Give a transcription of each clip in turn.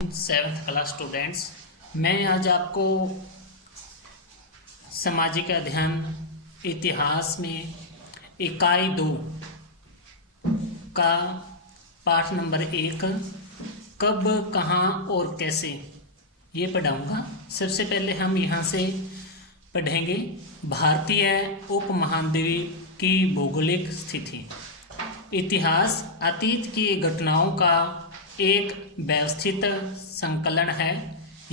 7th class students, मैं आज आपको सामाजिक अध्ययन इतिहास में इकाई 2 का पाठ नंबर 1 कब, कहाँ और कैसे ये पढ़ाऊँगा। सबसे पहले हम यहाँ से पढ़ेंगे भारतीय उपमहाद्वीप की भौगोलिक स्थिति। इतिहास अतीत की घटनाओं का एक व्यवस्थित संकलन है।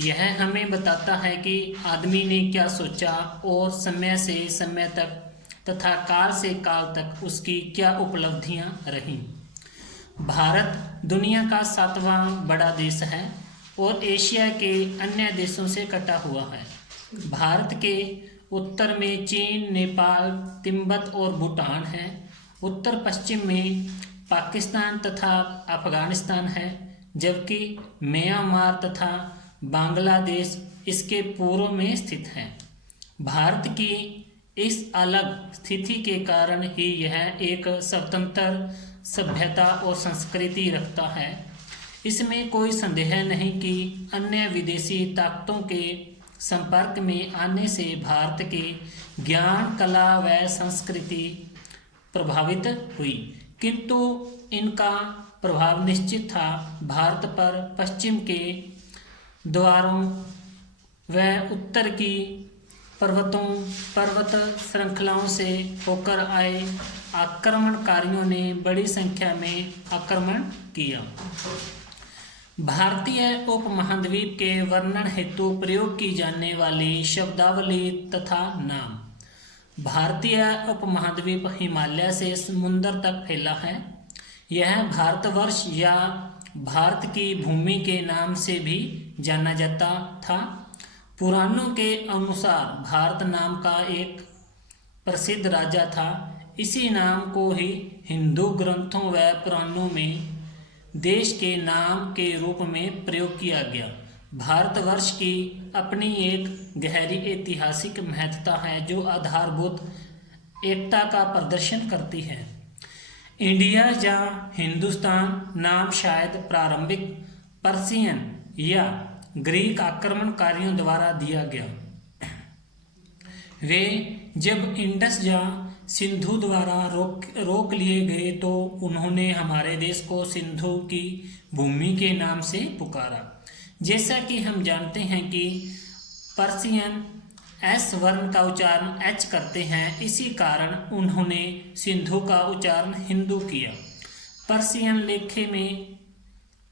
यह हमें बताता है कि आदमी ने क्या सोचा और समय से समय तक तथा काल से काल तक उसकी क्या उपलब्धियां रहीं। भारत दुनिया का 7वां बड़ा देश है और एशिया के अन्य देशों से कटा हुआ है। भारत के उत्तर में चीन, नेपाल, तिब्बत और भूटान है। उत्तर पश्चिम में पाकिस्तान तथा अफगानिस्तान है, जबकि म्यांमार तथा बांग्लादेश इसके पूर्व में स्थित है। भारत की इस अलग स्थिति के कारण ही यह एक स्वतंत्र सभ्यता और संस्कृति रखता है। इसमें कोई संदेह नहीं कि अन्य विदेशी ताकतों के संपर्क में आने से भारत के ज्ञान, कला व संस्कृति प्रभावित हुई, किंतु इनका प्रभाव निश्चित था। भारत पर पश्चिम के द्वारों व उत्तर की पर्वत श्रृंखलाओं से होकर आए आक्रमणकारियों ने बड़ी संख्या में आक्रमण किया। भारतीय उपमहाद्वीप के वर्णन हेतु प्रयोग की जाने वाली शब्दावली तथा नाम। भारतीय उपमहाद्वीप हिमालय से समुद्र तक फैला है। यह भारतवर्ष या भारत की भूमि के नाम से भी जाना जाता था। पुराणों के अनुसार भारत नाम का एक प्रसिद्ध राजा था। इसी नाम को ही हिंदू ग्रंथों व पुराणों में देश के नाम के रूप में प्रयोग किया गया। भारतवर्ष की अपनी एक गहरी ऐतिहासिक महत्ता है जो आधारभूत एकता का प्रदर्शन करती है। इंडिया या हिंदुस्तान नाम शायद प्रारंभिक पर्शियन या ग्रीक आक्रमणकारियों द्वारा दिया गया। वे जब इंडस या सिंधु द्वारा रोक लिए गए तो उन्होंने हमारे देश को सिंधु की भूमि के नाम से पुकारा। जैसा कि हम जानते हैं कि पर्शियन एस वर्ण का उच्चारण एच करते हैं, इसी कारण उन्होंने सिंधु का उच्चारण हिंदू किया। पर्शियन लेखे में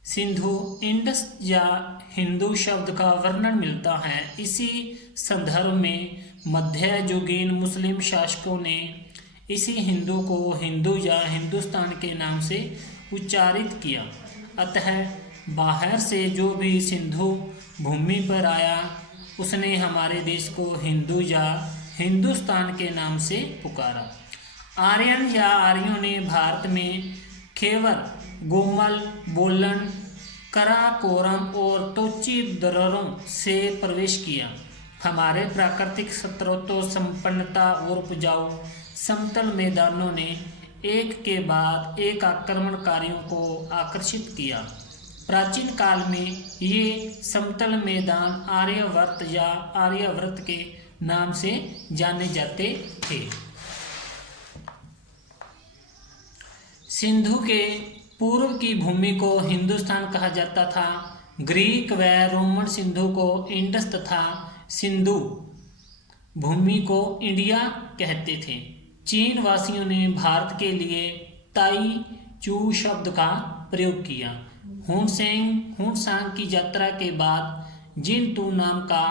सिंधु, इंडस या हिंदू शब्द का वर्णन मिलता है। इसी संदर्भ में मध्ययुगीन मुस्लिम शासकों ने इसी हिंदू को हिंदू या हिंदुस्तान के नाम से उच्चारित किया। अतः बाहर से जो भी सिंधु भूमि पर आया उसने हमारे देश को हिंदू या हिंदुस्तान के नाम से पुकारा। आर्यन या आर्यों ने भारत में खेवर, गोमल, बोलन, कराकोरम और तोची दर्रों से प्रवेश किया। हमारे प्राकृतिक स्रोतों, संपन्नता और उपजाऊ समतल मैदानों ने एक के बाद एक आक्रमणकारियों को आकर्षित किया। प्राचीन काल में ये समतल मैदान आर्यावर्त या आर्यावर्त के नाम से जाने जाते थे। सिंधु के पूर्व की भूमि को हिंदुस्तान कहा जाता था। ग्रीक व रोमन सिंधु को इंडस तथा सिंधु भूमि को इंडिया कहते थे। चीन वासियों ने भारत के लिए ताई चू शब्द का प्रयोग किया। हुनसांग की यात्रा के बाद जिनतू नाम का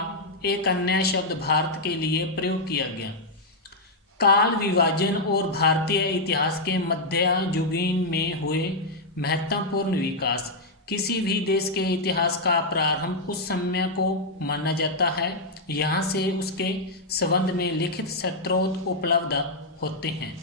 एक अन्य शब्द भारत के लिए प्रयोग किया गया। काल विभाजन और भारतीय इतिहास के मध्ययुगीन में हुए महत्वपूर्ण विकास। किसी भी देश के इतिहास का प्रारंभ उस समय को माना जाता है यहाँ से उसके संबंध में लिखित स्रोत उपलब्ध होते हैं।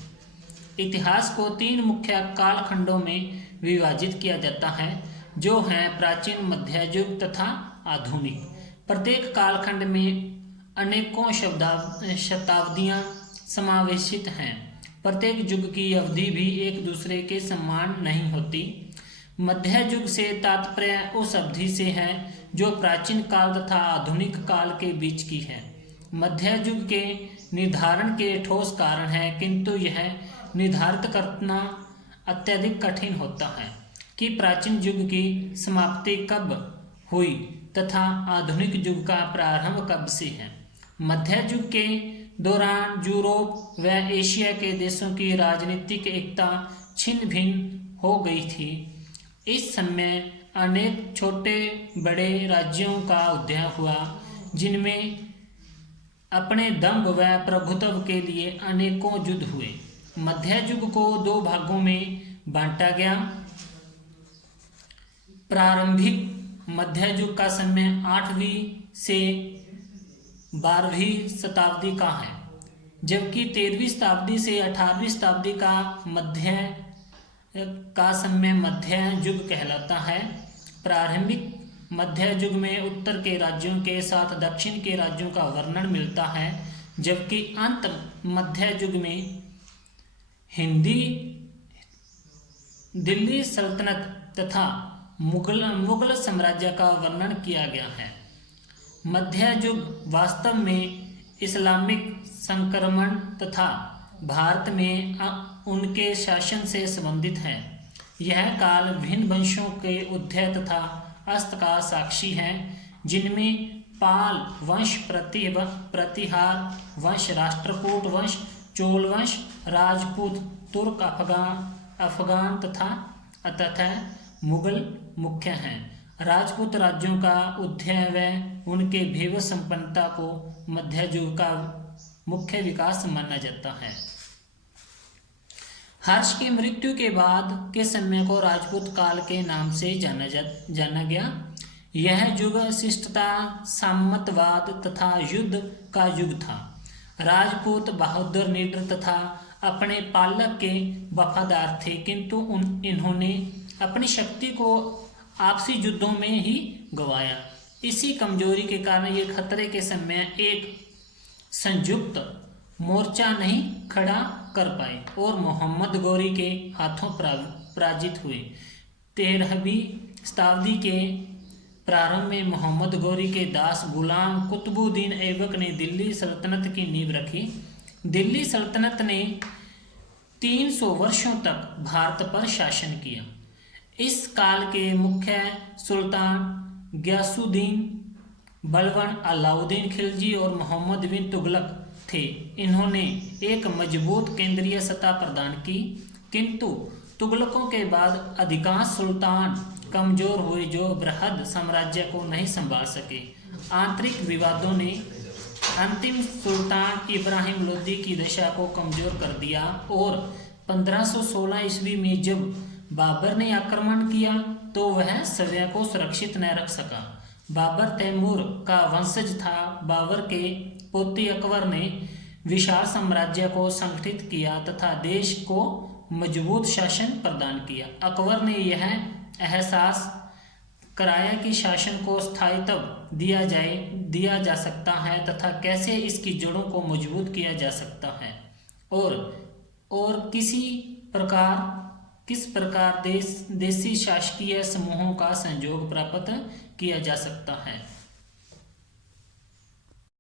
इतिहास को 3 मुख्य कालखंडों में विभाजित किया जाता है, जो हैं प्राचीन, मध्ययुग तथा आधुनिक। प्रत्येक कालखंड में अनेकों शताब्दियां समावेशित हैं। प्रत्येक युग की अवधि भी एक दूसरे के समान नहीं होती। मध्य युग से तात्पर्य उस अवधि से है जो प्राचीन काल तथा आधुनिक काल के बीच की है। मध्य युग के निर्धारण के ठोस कारण है, किंतु यह निर्धारित करना अत्यधिक कठिन होता है कि प्राचीन युग की समाप्ति कब हुई तथा आधुनिक युग का प्रारंभ कब से है। मध्य युग के दौरान यूरोप व एशिया के देशों की राजनीतिक एकता छिन्न भिन्न हो गई थी। इस समय अनेक छोटे बड़े राज्यों का उदय हुआ, जिनमें अपने दंभ व प्रभुत्व के लिए अनेकों युद्ध हुए। मध्य युग को दो भागों में बांटा गया। प्रारंभिक मध्य युग का समय 8वीं से 12वीं शताब्दी का है, जबकि 13वीं शताब्दी से 18वीं शताब्दी का समय मध्य युग कहलाता है। प्रारंभिक मध्य युग में उत्तर के राज्यों के साथ दक्षिण के राज्यों का वर्णन मिलता है, जबकि अंत मध्य युग में दिल्ली सल्तनत तथा मुगल साम्राज्य का वर्णन किया गया है। मध्य युग वास्तव में इस्लामिक संक्रमण तथा भारत में उनके शासन से संबंधित है। यह काल भिन्न वंशों के उदय तथा अस्त का साक्षी है, जिनमें पाल वंश, प्रतिहार वंश, राष्ट्रकूट वंश, चोल वंश, राजपूत, तुर्क, अफगान तथा मुगल मुख्य हैं। राजपूत राज्यों का उदय व उनके भव्य संपन्नता को मध्य युग का मुख्य विकास माना जाता है। हर्ष की मृत्यु के बाद के समय को राजपूत काल के नाम से जाना गया। यह युग शिष्टता, सामंतवाद तथा युद्ध का युग था। राजपूत बहादुर, निडर तथा अपने पालक के वफादार थे, किंतु इन्होंने अपनी शक्ति को आपसी युद्धों में ही गंवाया। इसी कमजोरी के कारण ये खतरे के समय एक संयुक्त मोर्चा नहीं खड़ा कर पाए और मोहम्मद गौरी के हाथों पराजित हुए। 13वीं शताब्दी के प्रारंभ में मोहम्मद गौरी के दास गुलाम कुतुबुद्दीन ऐबक ने दिल्ली सल्तनत की नींव रखी। दिल्ली सल्तनत ने 300 वर्षों तक भारत पर शासन किया। इस काल के मुख्य सुल्तान गयासुद्दीन, बलबन, अलाउद्दीन खिलजी और मोहम्मद बिन तुगलक थे। इन्होंने एक मजबूत केंद्रीय सत्ता प्रदान की, किंतु तुगलकों के बाद अधिकांश सुल्तान कमजोर हुए जो बृहद साम्राज्य को नहीं संभाल सके। आंतरिक विवादों ने अंतिम सुल्तान इब्राहिम लोदी की दशा को कमजोर कर दिया और 1516 ईस्वी में जब बाबर ने आक्रमण किया तो वह स्वयं को सुरक्षित न रख सका। बाबर तैमूर का वंशज था। बाबर के पोते अकबर ने विशाल साम्राज्य को संगठित किया तथा देश को मजबूत शासन प्रदान किया। अकबर ने यह एहसास कराया कि शासन को स्थायित्व दिया जा सकता है तथा कैसे इसकी जड़ों को मजबूत किया जा सकता है और किस प्रकार देसी शासकीय समूहों का संयोग प्राप्त किया जा सकता है।